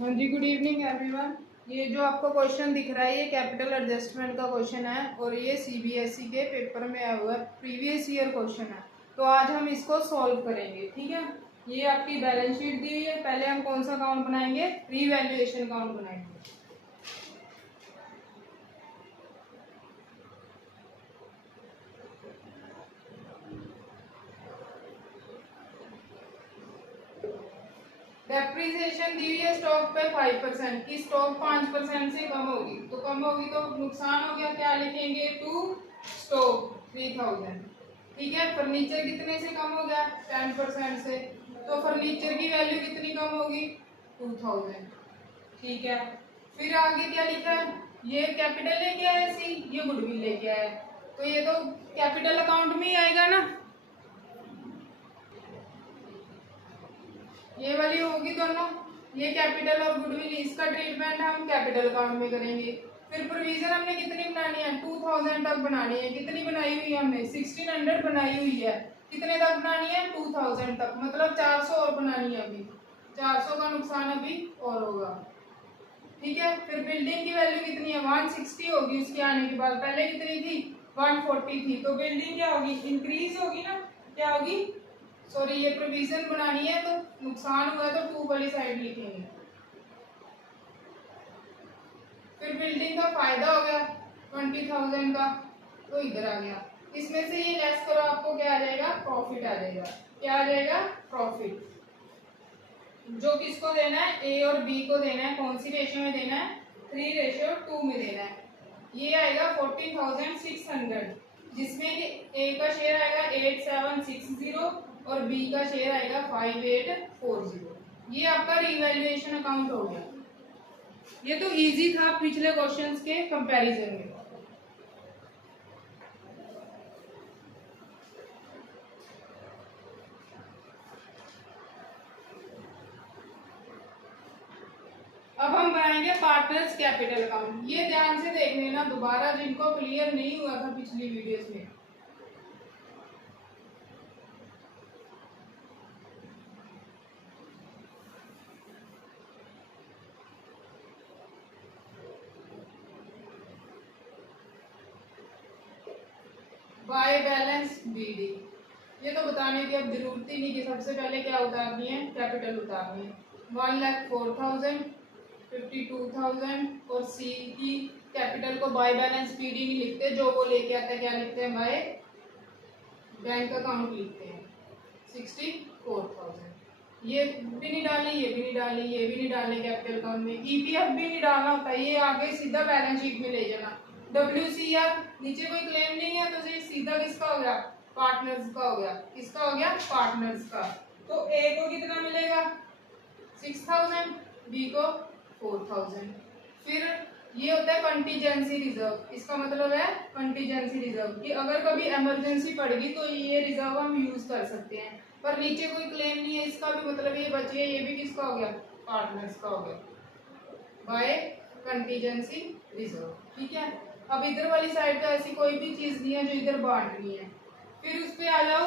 हाँ जी, good evening everyone. ये जो आपको क्वेश्चन दिख रहा है ये कैपिटल एडजस्टमेंट का क्वेश्चन है और ये सीबीएसई के पेपर में आया हुआ है, प्रीवियस ईयर क्वेश्चन है। तो आज हम इसको सॉल्व करेंगे, ठीक है। ये आपकी बैलेंस शीट दी हुई है। पहले हम कौन सा अकाउंट बनाएंगे? रीवैल्यूएशन अकाउंट बनाएंगे। डेप्रिसिएशन दी हुई है स्टॉक पे 5% की, स्टॉक 5% से कम होगी तो नुकसान हो गया। क्या लिखेंगे? टू स्टॉक 3000, ठीक है। फर्नीचर कितने से कम हो गया? 10% से, तो फर्नीचर की वैल्यू कितनी कम होगी? 2000, ठीक है। फिर आगे क्या लिखा है? ये कैपिटल लेके आया सी, ये गुडविल लेके आया, तो ये तो कैपिटल अकाउंट में ही आएगा ना। ये वाली होगी दोनों, ये कैपिटल और गुडविल, इसका ट्रीटमेंट हम कैपिटल अकाउंट में करेंगे। फिर प्रोविजन हमने कितनी बनानी है? 2000 तक बनानी है। कितनी बनाई हुई है हमने? 1600 बनाई हुई है। कितने तक बनानी है? 2000 तक, मतलब 400 और बनानी है अभी। 400 का नुकसान अभी और होगा, ठीक है। फिर बिल्डिंग की वैल्यू कितनी है? 160 होगी उसके आने के बाद। पहले कितनी थी? 140 थी। तो बिल्डिंग क्या होगी? इंक्रीज होगी ना। क्या होगी? सॉरी, ये प्रोविजन बनानी है तो नुकसान हुआ तो 2 वाली साइड लिखेंगे। फिर बिल्डिंग का फायदा हो गया 20,000 का, तो इधर आ गया। इसमें से ये लेस करो, आपको क्या आ जाएगा? प्रॉफिट आ जाएगा। क्या आ जाएगा? प्रॉफिट। जो किसको देना है? ए और बी को देना है। कौन सी रेशियो में देना है? 3:2 में देना है। ये आएगा 14,600, जिसमें ए का शेयर आएगा 8760 और बी का शेयर आएगा 5840। ये आपका रिवैल्यूएशन अकाउंट हो गया। ये तो इजी था पिछले क्वेश्चंस के कंपैरिजन में। अब हम बनाएंगे पार्टनर्स कैपिटल अकाउंट। ये ध्यान से देख लेना दोबारा, जिनको क्लियर नहीं हुआ था पिछली वीडियोस में। बाय बैलेंस बीडी, ये तो बताने की अब जरूरत ही नहीं कि सबसे पहले क्या उतारनी है? कैपिटल उतारनी है। 1,04,000, 52,000 और सी की कैपिटल को बाय बैलेंस बीडी नहीं लिखते, जो वो लेके आता है क्या लिखते हैं? बाय बैंक अकाउंट लिखते हैं। 64,000। ये भी नहीं डालनी, ये भी नहीं डालनी, ये भी नहीं डालनी कैपिटल अकाउंट में। ईपीएफ भी नहीं डालना होता, ये आगे सीधा बैलेंस शीट में ले जाना। WCR नीचे कोई क्लेम नहीं है तो ये सीधा किसका हो गया? पार्टनर्स का हो गया। किसका हो गया? पार्टनर्स का। तो ए को कितना मिलेगा? 6,000, बी को 4,000। फिर ये होता है कंटीजेंसी रिजर्व। इसका मतलब है कंटीजेंसी रिजर्व कि अगर कभी इमरजेंसी पड़ेगी तो ये रिजर्व हम यूज कर सकते हैं। पर नीचे कोई क्लेम नहीं है, इसका भी मतलब ये बच गया। ये भी किसका हो गया? पार्टनर्स का हो गया बाय कंटीजेंसी रिजर्व, ठीक है। अब इधर वाली साइड तो ऐसी कोई भी चीज नहीं है जो इधर बांटनी है। फिर उस पे आ जाओ,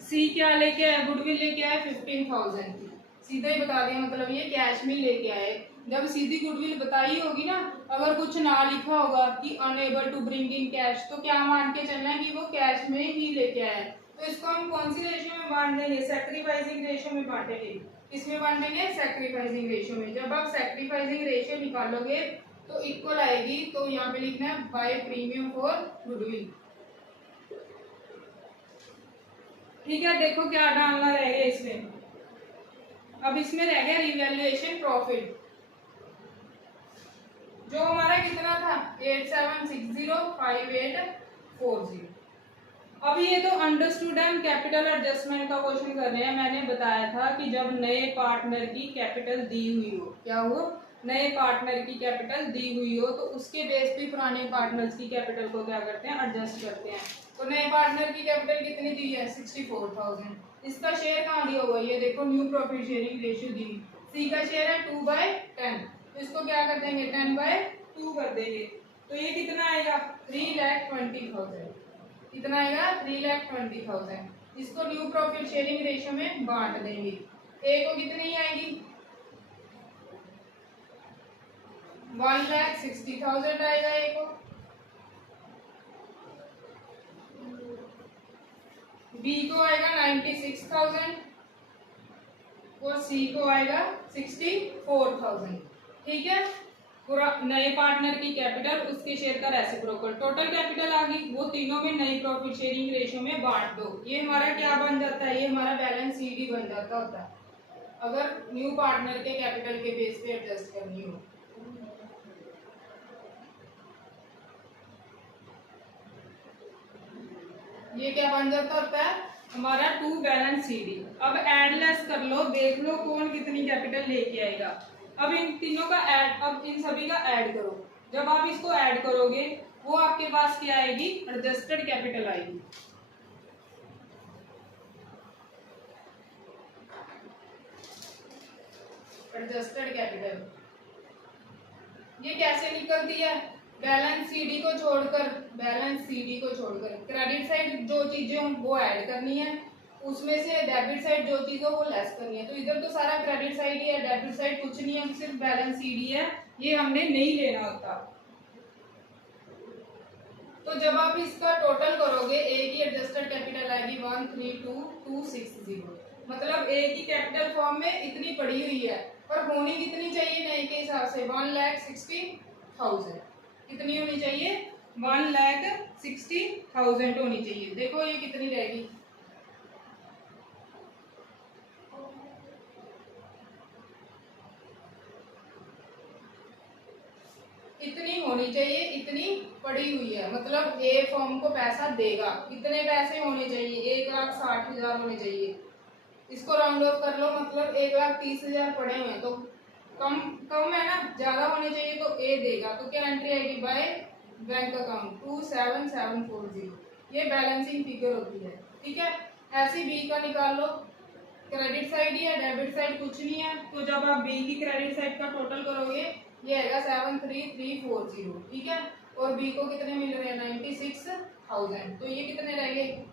सी क्या लेके आया? गुडविल लेके आया 15,000 की। सीधा ही बता दिया, मतलब ये कैश में लेके आए। जब सीधी गुडविल बताई होगी ना, अगर कुछ ना लिखा होगा कि unable to bring in cash, तो क्या मान के चलना है कि वो कैश में ही लेके आया। तो इसको हम कौन सी रेशियो में बांट देंगे? सैक्रिफाइसिंग रेशियो में बांटेंगे। किसमें बांटेंगे? सैक्रिफाइसिंग रेशियो में। जब आप सैक्रिफाइसिंग रेशियो निकालोगे तो इक्वल आएगी, तो यहाँ पे लिखना है बाय प्रीमियम फॉर गुडविल, ठीक है। देखो क्या डालना रह गया इसमें। अब इसमें रह गया रिवैल्यूएशन प्रॉफिट, जो हमारा कितना था? 87605840। अब ये तो अंडरस्टूड है, हम कैपिटल एडजस्टमेंट का क्वेश्चन कर रहे हैं। मैंने बताया था कि जब नए पार्टनर की कैपिटल दी हुई हो, क्या हो? नए पार्टनर की कैपिटल दी हुई हो तो उसके बेस पे पुराने पार्टनर्स की कैपिटल को क्या करते हैं? एडजस्ट करते हैं। तो नए पार्टनर की कैपिटल कितनी दी है? 64,000। इसका शेयर कहाँ दिया हुआ? ये देखो, न्यू प्रॉफिट शेयरिंग रेशियो दी। सी का शेयर है 2/10, तो इसको क्या कर देंगे? 10/2 कर देंगे। तो ये कितना आएगा? 3,20,000। कितना आएगा? 3,20,000। इसको न्यू प्रॉफिट शेयरिंग रेशियो में बांट देंगे। ए को कितनी आएगी? 1,60,000 आएगा ए को, बी को आएगा 96,000 और सी को आएगा 64,000। ठीक है, पूरा नए पार्टनर की कैपिटल उसके शेयर का रेसिप्रोकल, टोटल कैपिटल आ गई, वो तीनों में नई प्रॉफिट शेयरिंग रेशियो में बांट दो। ये हमारा क्या बन जाता है, ये हमारा बैलेंस सीडी बन जाता होता है अगर न्यू पार्टनर के कैपिटल के बेस पे एडजस्ट करनी हो। ये क्या बन जाता होता है हमारा टू बैलेंस सीडी। अब ऐड लेस कर लो, देख लो कौन कितनी कैपिटल लेके आएगा। अब इन तीनों का ऐड, अब इन सभी का ऐड करो। जब आप इसको ऐड करोगे वो आपके पास क्या आएगी, एडजस्टेड कैपिटल आएगी। एडजस्टेड कैपिटल ये कैसे निकलती है, बैलेंस सीडी को छोड़कर, बैलेंस सीडी को छोड़कर क्रेडिट साइड जो चीजें हो वो ऐड करनी है, उसमें से डेबिट साइड जो चीज हो वो लेस करनी है। तो इधर तो सारा क्रेडिट साइड ही है, डेबिट साइड कुछ नहीं है, सिर्फ बैलेंस सीडी है, ये हमने नहीं लेना होता। तो जब आप इसका टोटल करोगे ए की एडजस्टेड कैपिटल आएगी 132,260, मतलब ए की कैपिटल फॉर्म में इतनी पड़ी हुई है, पर होनी कितनी चाहिए नए के हिसाब से, 1,60,000। कितनी होनी चाहिए, 1,60,000 होनी चाहिए। देखो ये कितनी रहेगी, इतनी होनी चाहिए, इतनी पड़ी हुई है, मतलब ए फॉर्म को पैसा देगा। कितने पैसे होने चाहिए, 1,60,000 होने चाहिए। इसको राउंड ऑफ कर लो, मतलब 1,30,000 पड़े हुए हैं, तो कम कम है ना, ज्यादा होने चाहिए, तो ए देगा। तो क्या एंट्री आएगी, बाय बैंक अकाउंट 27740। ये बैलेंसिंग फिगर होती है। ठीक है, ऐसी बी का निकाल लो, क्रेडिट साइड ही है, डेबिट साइड कुछ नहीं है। तो जब आप बी की क्रेडिट साइड का टोटल करोगे ये आएगा 73,340। ठीक है, और बी को कितने मिल रहे हैं, 96,000। तो ये कितने रह गए,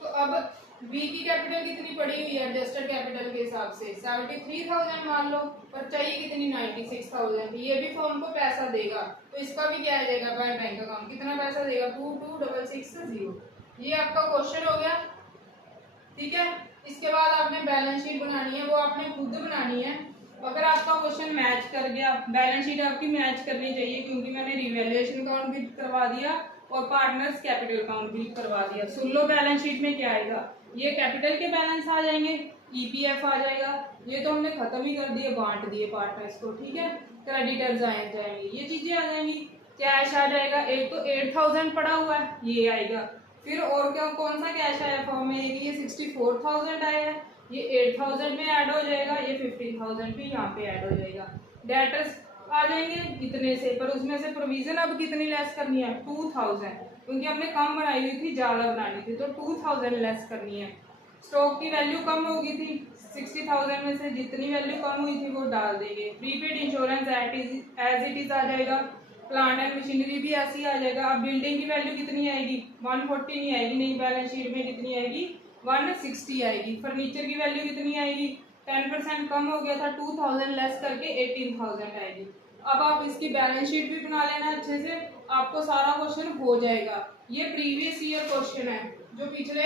तो अब बी की कैपिटल कितनी पड़ी हुई है एडजस्टेड कैपिटल के हिसाब से, 73,000 मान लो, पर चाहिए कितनी, 96,000। ये भी फॉर्म को पैसा देगा, तो इसका भी क्या आ जाएगा, बाय बैंक अकाउंट। कितना पैसा देगा, 22,660। ये आपका क्वेश्चन हो गया। ठीक है, इसके बाद आपने बैलेंस शीट बनानी है, वो आपने खुद बनानी है। अगर आपका क्वेश्चन मैच कर गया, बैलेंस शीट आपकी मैच करनी चाहिए, क्योंकि मैंने रिवैल्यूएशन अकाउंट भी करवा दिया और पार्टनर्स कैपिटल अकाउंट भी करवा दिया। सुन लो बैलेंस शीट में क्या आएगा, ये कैपिटल के बैलेंस आ जाएंगे, ईपीएफ आ जाएगा, ये तो हमने खत्म ही कर दिए, बांट दिए पार्टनर्स को। ठीक है, क्रेडिटर्स आ जाएंगे, ये चीजें आ जाएंगी, कैश आ जाएगा। एक तो 8,000 पड़ा हुआ है, ये आएगा। फिर और क्या, कौन सा कैश आया फॉर्म में, ये 64,000 आया है, ये 8,000 में ऐड हो जाएगा, ये 15,000 भी यहाँ पे ऐड हो जाएगा। डेटर्स आ जाएंगे इतने से, पर उसमें से प्रोविजन अब कितनी लेस करनी है, 2,000, क्योंकि हमने कम बनाई हुई थी, ज्यादा बनानी थी, तो 2,000 लेस करनी है। स्टॉक की वैल्यू कम होगी थी, 60,000 में से जितनी वैल्यू कम हुई थी वो डाल देंगे। Prepaid insurance as it is आ जाएगा, प्लांट एंड मशीनरी भी ऐसी आ जाएगा। अब बिल्डिंग की वैल्यू कितनी आएगी, 140 नहीं आएगी, नहीं बैलेंस शीट में कितनी आएगी, 160 आएगी। फर्नीचर की वैल्यू कितनी आएगी, 10% कम हो गया था, 2,000 लेस करके 18,000 आएगी। अब आप इसकी बैलेंस शीट भी बना लेना अच्छे से, आपको सारा क्वेश्चन हो जाएगा। ये प्रीवियस ईयर क्वेश्चन है जो पिछले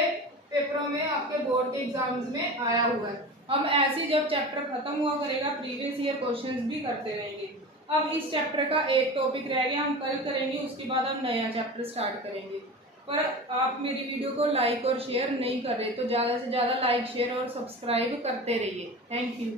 पेपरों में आपके बोर्ड के एग्जाम्स में आया हुआ है। हम ऐसे जब चैप्टर खत्म हुआ करेगा प्रीवियस ईयर क्वेश्चंस भी करते रहेंगे। अब इस चैप्टर का एक टॉपिक रह गया, हम कल करेंगे, उसके बाद हम नया चैप्टर स्टार्ट करेंगे। पर आप मेरी वीडियो को लाइक और शेयर नहीं कर रहे, तो ज़्यादा से ज़्यादा लाइक शेयर और सब्सक्राइब करते रहिए। Thank you.